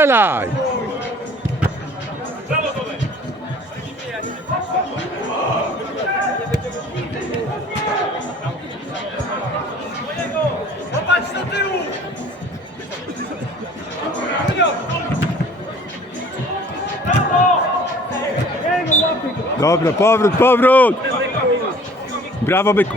Strzelaj! Popatrz do tyłu! Dobra, powrót, powrót! Brawo, byku.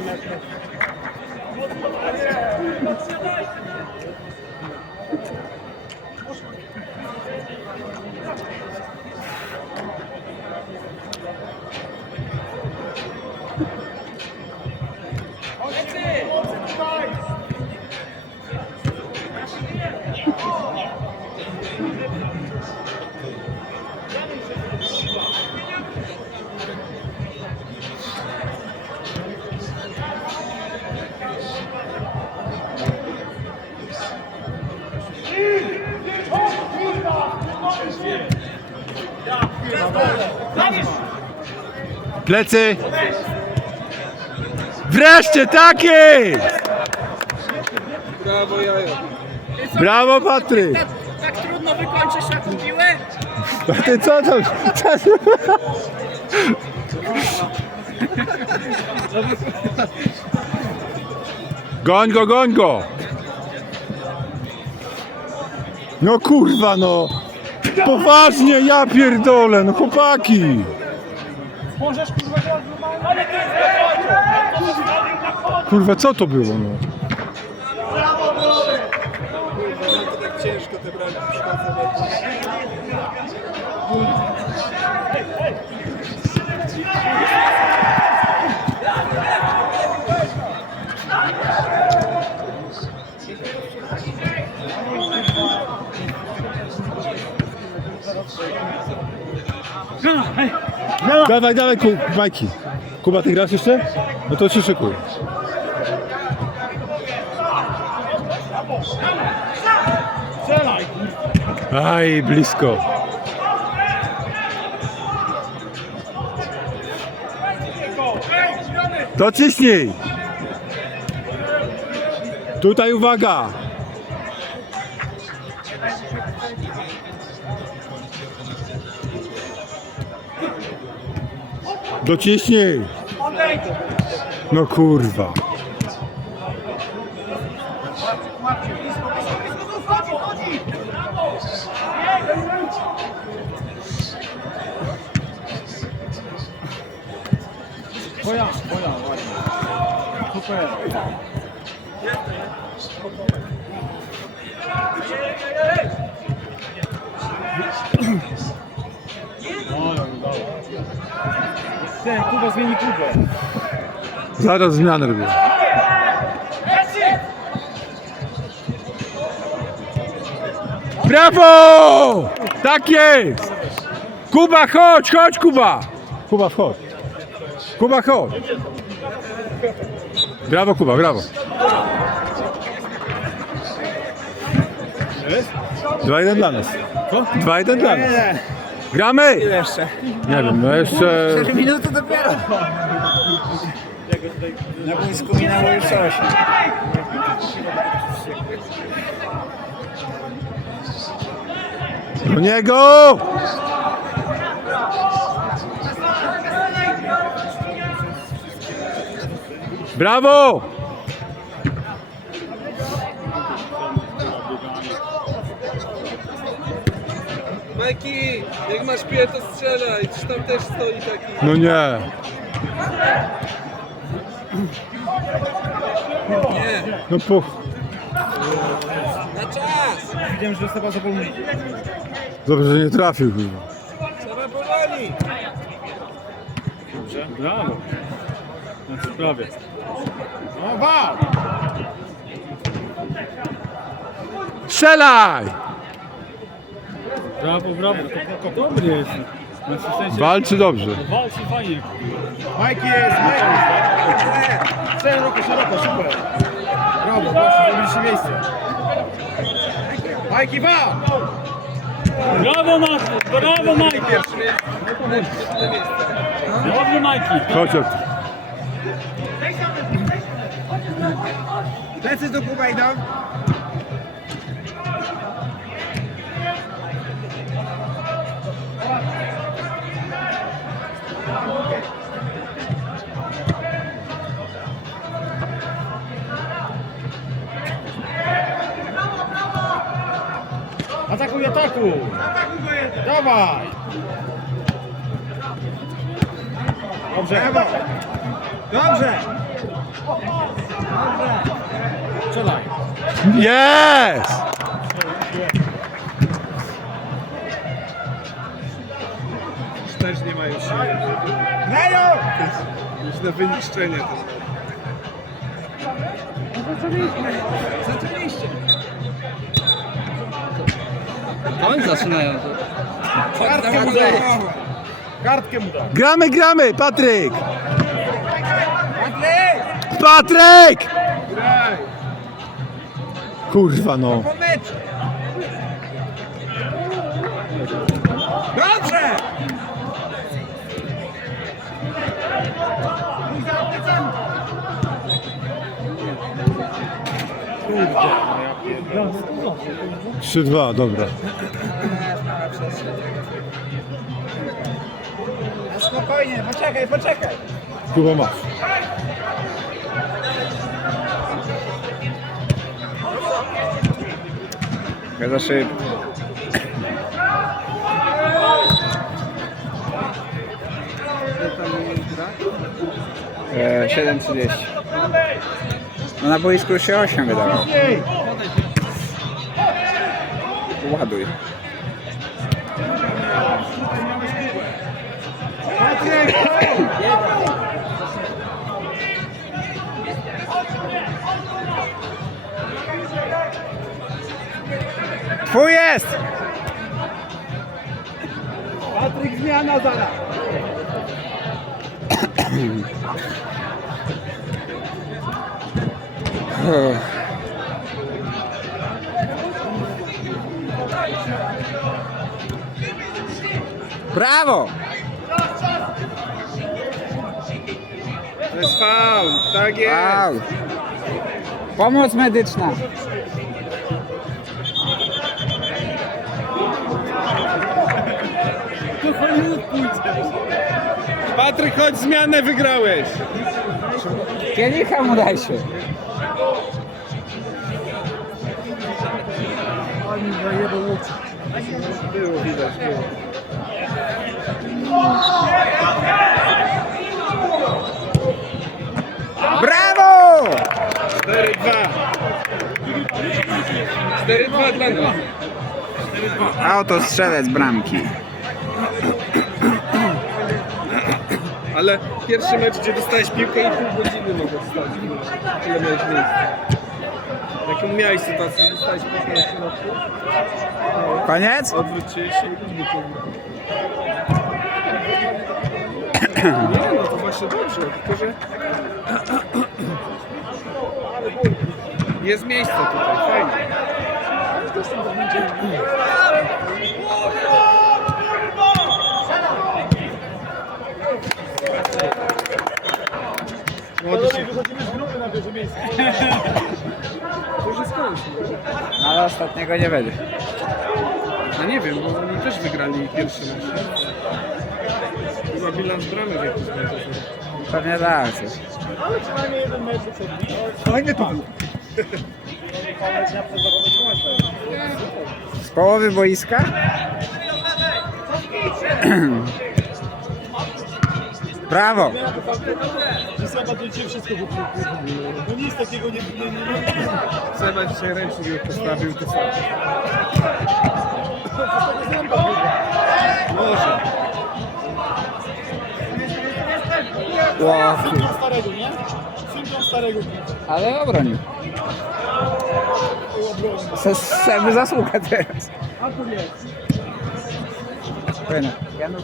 になってます。Plecy! Wreszcie tak jest! Brawo jajo. Brawo, Patryk! Tak, tak trudno wykończyć taką piłę? A ty co tam? Co? Goń go, goń go! No kurwa no! Poważnie, ja pierdolę, no chłopaki! Kurwa, co to było no? Tak ciężko te przychodzą. Dawaj, dawaj, ku, Majki. Kuba, ty grasz jeszcze? No to się szykuj. Aj, blisko. To ciśnij. Tutaj uwaga. Dociśnij. No kurwa. Ten, Kuba zmieni Kubę. Zaraz zmianę robię. Brawo! Tak jest! Kuba, chodź, chodź, Kuba! Kuba, wchodź. Kuba, chodź. Brawo, Kuba, brawo. Dwa jeden dla nas. Dwa jeden dla nas. Gramy? Jeszcze. Nie wiem, no jeszcze... 4 minuty dopiero. Na boisku minęło już 8. Do niego! Brawo! Majki, jak masz piję, to strzelaj. Czy tam też stoi taki? No nie. Nie, No po... na czas. Widziałem, że Seba zapomniał. Dobrze, że nie trafił chyba. Trzeba było Brawo. Znaczy prawie. No wal! Strzelaj! Brawo, brawo. Dobry jest. Znaczy w sensie Walczy dobrze. walczy fajnie. Majki jest, Majki jest. Szeroko, szeroko, super. Brawo, proszę, zrobiliście miejsce. Majki, wal! Brawo Majki! Brawo Majki! Dobrze Majki! Chodź od... Plecy do Kuba idą. Atakuj, atakuj! Dawaj! Dobrze, Ewo! Dobrze! Strzelaj! Jest! Już też nie mają siły. Grają! Już na wyniszczenie to. Bądź zaczynają to. Kartkę mu daj. Kartkę mu daj. Gramy, gramy, Patryk! Patryk! Graj. Kurwa no. Dobrze! Kurwa. No. 3-2, dobra. No spokojnie, poczekaj, poczekaj. Kuba masz. Ja za szybko. 7.30. E, no na boisku się 8 wydawało. Ładuj. Twój jest! Patryk, zmiana zaraz! Brawo! To jest faul, tak jest. Wow. Pomoc medyczna. Patryk, chodź zmianę wygrałeś. Kielicha mu daj się. Było widać, było. Brawo! 4-2. 4-2 dla nas. Autostrzelec bramki. Ale pierwszy mecz, gdzie dostałeś piłkę i pół godziny mogę stać. Tyle miałeś miejsca. Jaką miałeś sytuację? Dostałeś piłkę na środku, Koniec? odwróciłeś się i później Nie, no to właśnie dobrze, tylko że... Jest miejsce tutaj, fajnie. Młody się... To już jest koniec. No, Ale ostatniego nie będzie. No nie wiem, bo oni też wygrali pierwszy mecz. Bilans bramek jakiś będzie. Pewnie tak. coś. Fajny to był! Z połowy boiska? Brawo! Seba dzisiaj ręcznik postawił to samo. Wow. Starego, nie? Syndrom starego. Ale obronił. Seby zasługa teraz. Fajne. Ja no.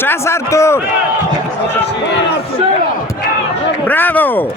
Czas Artur! Brawo!